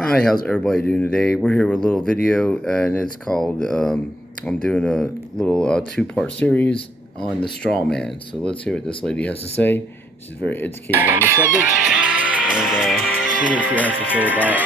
Hi, how's everybody doing today? We're here with a little video, and it's called, I'm doing a little two-part series on the straw man. So let's hear what this lady has to say. She's very educated on the subject, and see what she has to say about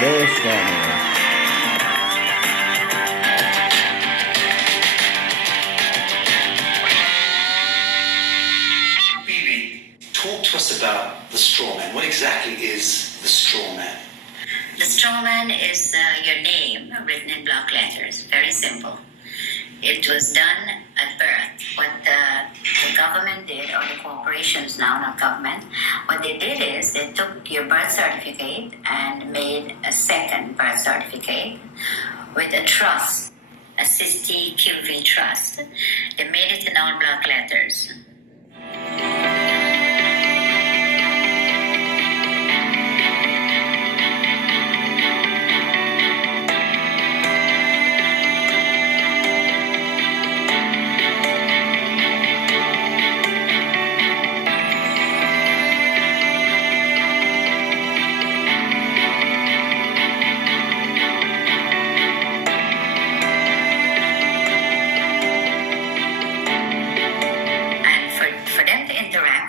the straw man. Talk to us about the straw man. What exactly is the straw man? The straw man is your name written in block letters. Very simple. It was done at birth. What the government did, or the corporations now, not government, what they did is they took your birth certificate and made a second birth certificate with a trust, a Sisti QV trust. They made it in all block letters.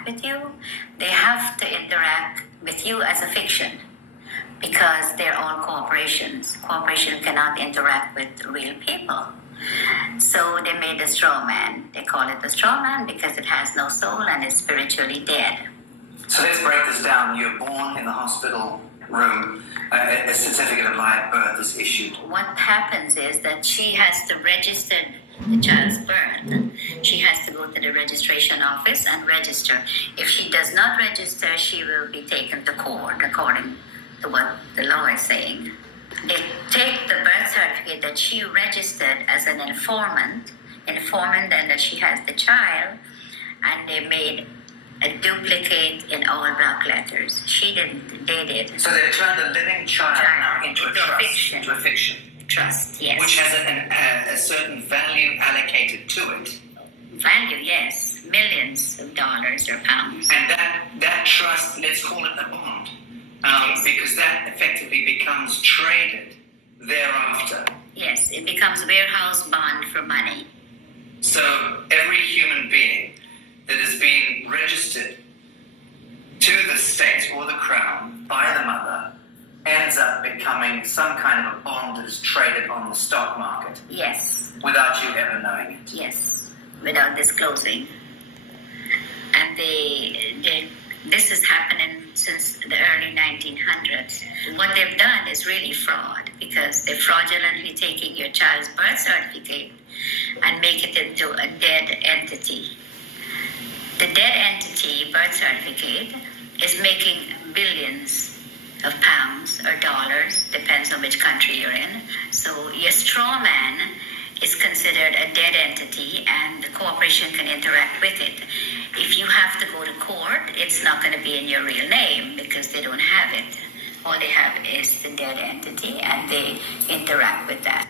With you, they have to interact with you as a fiction because they're all corporations. Corporations cannot interact with real people. So they made a straw man. They call it the straw man because it has no soul and is spiritually dead. So let's break this down. You're born in the hospital room. A certificate of live birth is issued. What happens is that she has to register the child's birth. She has to go to the registration office and register. If she does not register, she will be taken to court according to what the law is saying. They take the birth certificate that she registered as an informant and that she has the child, and they made a duplicate in all block letters. She didn't, they did. So they turned the living child into a trust, fiction. Into a fiction. Trust, yes. Which has a certain value allocated to it. Value, yes. Millions of dollars or pounds. And that trust, let's call it a bond. Because that effectively becomes traded thereafter. Yes, it becomes warehouse bond for money. So every human being that is being registered to the state or the crown by the mother ends up becoming some kind of a bond that is traded on the stock market. Yes. Without you ever knowing it. Yes, without disclosing. And this is happening since the early 1900s. What they've done is really fraud because they're fraudulently taking your child's birth certificate and make it into a dead entity. The dead entity birth certificate is making billions of pounds or dollars, depends on which country you're in. So your straw man is considered a dead entity and the corporation can interact with it. If you have to go to court, it's not going to be in your real name because they don't have it. All they have is the dead entity and they interact with that.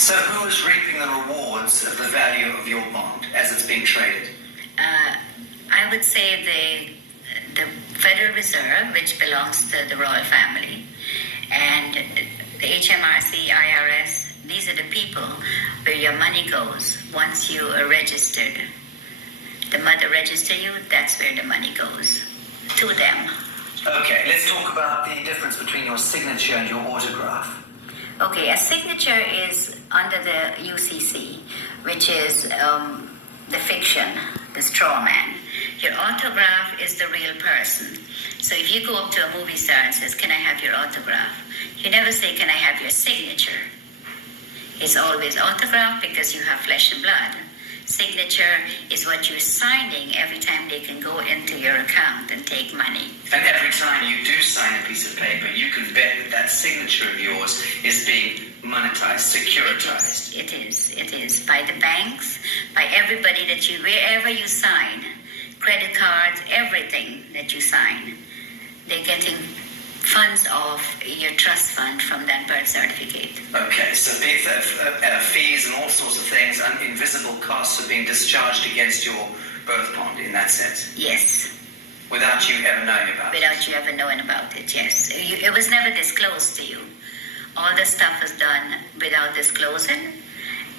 So who is reaping the rewards of the value of your bond as it's being traded? I would say the Federal Reserve, which belongs to the royal family, and the HMRC, IRS, these are the people where your money goes once you are registered. The mother register you, that's where the money goes, to them. Okay, let's talk about the difference between your signature and your autograph. Okay, a signature is under the UCC, which is the fiction, the straw man. Your autograph is the real person. So if you go up to a movie star and says, "Can I have your autograph?" You never say, "Can I have your signature?" It's always autograph because you have flesh and blood. Signature is what you're signing every time they can go into your account and take money. And every time you do sign a piece of paper, you can bet that that signature of yours is being monetized, securitized. It is. By the banks, by everybody that you, wherever you sign, credit cards, everything that you sign, funds off your trust fund from that birth certificate. Okay, so fees and all sorts of things and invisible costs are being discharged against your birth bond in that sense? Yes. Without you ever knowing about it? Without you ever knowing about it, yes. It was never disclosed to you. All the stuff was done without disclosing,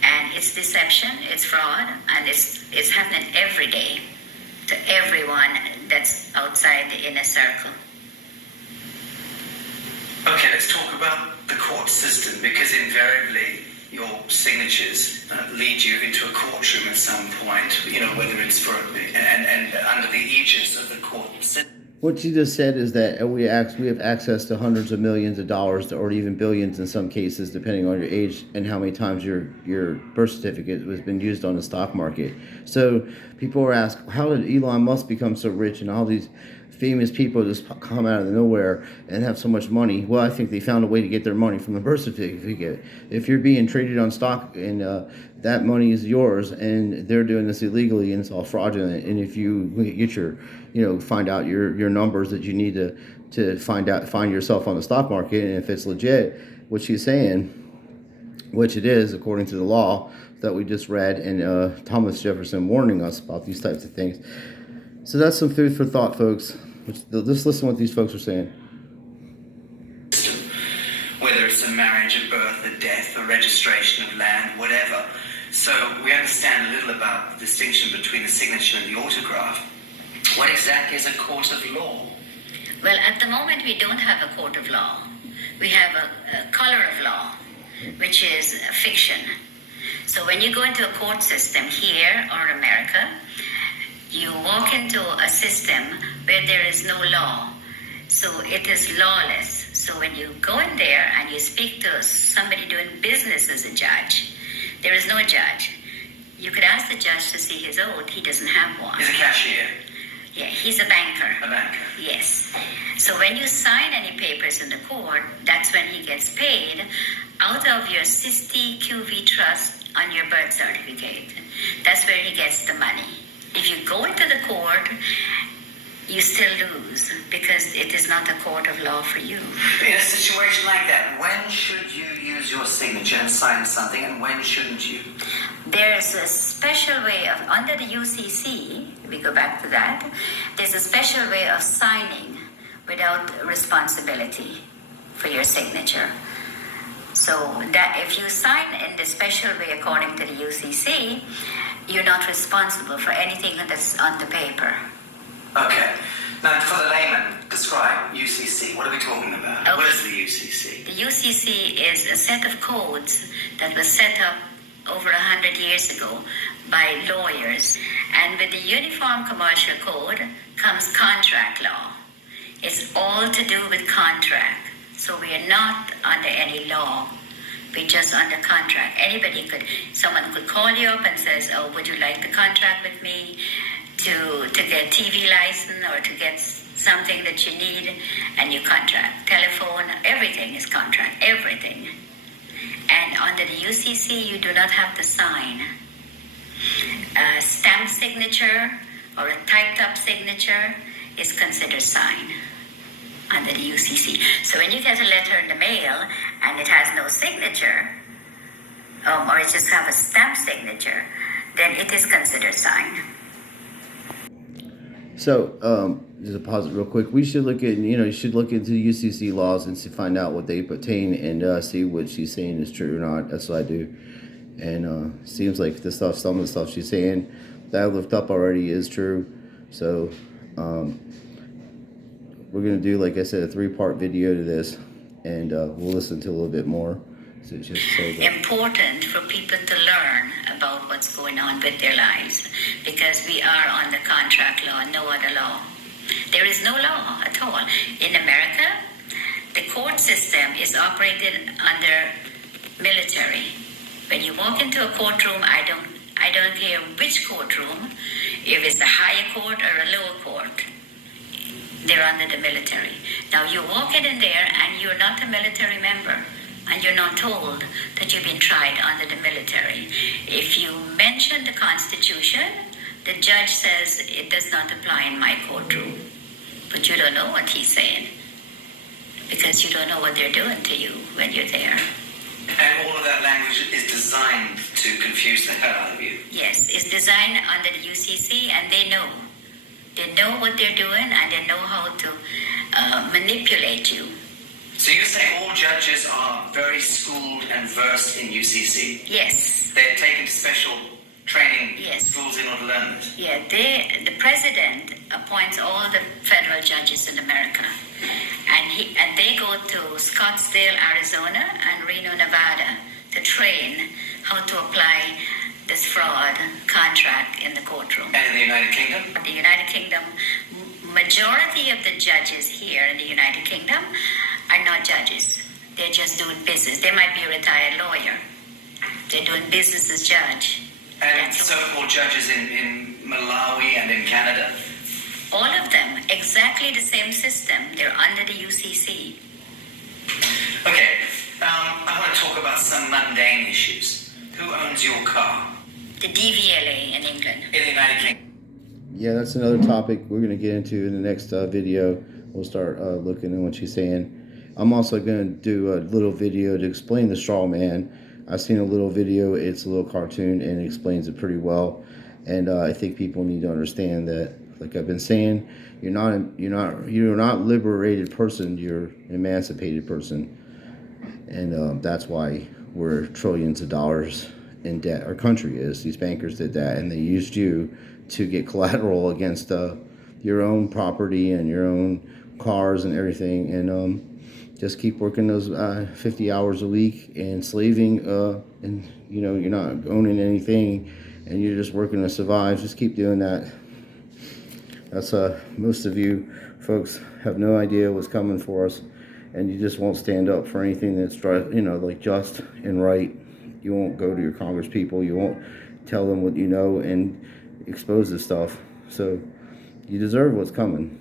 and it's deception, it's fraud, and it's happening every day to everyone that's outside the inner circle. Okay, let's talk about the court system, because invariably your signatures lead you into a courtroom at some point, whether it's for and under the aegis of the court system. What you just said is that we have access to hundreds of millions of dollars, or even billions in some cases, depending on your age and how many times your birth certificate has been used on the stock market. So people are asked, how did Elon Musk become so rich and all these famous people just come out of nowhere and have so much money? Well, I think they found a way to get their money from the birth certificate. If you're being traded on stock and that money is yours, and they're doing this illegally and it's all fraudulent, and if you get your, find out your numbers that you need to find yourself on the stock market, and if it's legit, what she's saying, which it is according to the law that we just read, and Thomas Jefferson warning us about these types of things. So that's some food for thought, folks. Let's listen to what these folks are saying. Whether it's a marriage, a birth, a death, a registration of land, whatever. So we understand a little about the distinction between the signature and the autograph. What exactly is a court of law? Well, at the moment, we don't have a court of law. We have a color of law, which is a fiction. So when you go into a court system here or America, you walk into a system where there is no law. So it is lawless. So when you go in there and you speak to somebody doing business as a judge, there is no judge. You could ask the judge to see his oath. He doesn't have one. He's a cashier. Yeah, he's a banker. A banker. Yes. So when you sign any papers in the court, that's when he gets paid out of your SISTI QV trust on your birth certificate. That's where he gets the money. If you go into the court, you still lose because it is not a court of law for you. In a situation like that, when should you use your signature and sign something, and when shouldn't you? There's a special way of, under the UCC, we go back to that, there's a special way of signing without responsibility for your signature. So that if you sign in the special way according to the UCC, you're not responsible for anything that's on the paper. Okay. Now, for the layman, describe UCC. What are we talking about? Okay. What is the UCC? The UCC is a set of codes that was set up over 100 years ago by lawyers. And with the Uniform Commercial Code comes contract law. It's all to do with contract. So we are not under any law. We're just under contract. Someone could call you up and says, oh, would you like to contract with me to get TV license or to get something that you need, and you contract. Telephone, everything is contract, everything. And under the UCC, you do not have to sign. A stamped signature or a typed up signature is considered sign under the UCC. So when you get a letter in the mail and it has no signature, or it just have a stamped signature, then it is considered sign. So, just a pause it real quick. We should look at, you should look into the UCC laws and find out what they pertain, and see what she's saying is true or not. That's what I do. And seems like some of the stuff she's saying that I looked up already is true. So, we're gonna do, like I said, a 3-part video to this, and we'll listen to a little bit more. So it's just so important for people to learn about what's going on with their lives, because we are on the contract law, no other law. There is no law at all. In America, the court system is operated under military. When you walk into a courtroom, I don't care which courtroom, if it's a higher court or a lower court, they're under the military. Now you walk in there and you're not a military member, and you're not told that you've been tried under the military. If you mention the Constitution, the judge says it does not apply in my courtroom. But you don't know what he's saying. because you don't know what they're doing to you when you're there. And all of that language is designed to confuse the hell out of you. Yes, it's designed under the UCC, and they know. They know what they're doing, and they know how to manipulate you. So you're saying all judges are very schooled and versed in UCC? Yes. They're taken to special training Yes. schools in order to learn this? Yeah, the president appoints all the federal judges in America, and they go to Scottsdale, Arizona, and Reno, Nevada, to train how to apply this fraud contract in the courtroom. And in the United Kingdom? The United Kingdom, majority of the judges here in the United Kingdom are not judges. They're just doing business. They might be a retired lawyer. They're doing business as judge. And so-called judges in Malawi and in Canada? All of them, exactly the same system. They're under the UCC. Okay, I want to talk about some mundane issues. Who owns your car? The DVLA in England. In the United Kingdom? Yeah, that's another topic we're going to get into in the next video. We'll start looking at what she's saying. I'm also going to do a little video to explain the straw man. I've seen a little video. It's a little cartoon and it explains it pretty well. And I think people need to understand that, like I've been saying, you're not liberated person. You're an emancipated person, and that's why we're trillions of dollars in debt. Our country is. These bankers did that, and they used you to get collateral against your own property and your own cars and everything, and just keep working those 50 hours a week and slaving, and you're not owning anything, and you're just working to survive. Just keep doing that. That's most of you folks have no idea what's coming for us, and you just won't stand up for anything that's like just and right. You won't go to your Congress people. You won't tell them what you know and expose this stuff. So you deserve what's coming.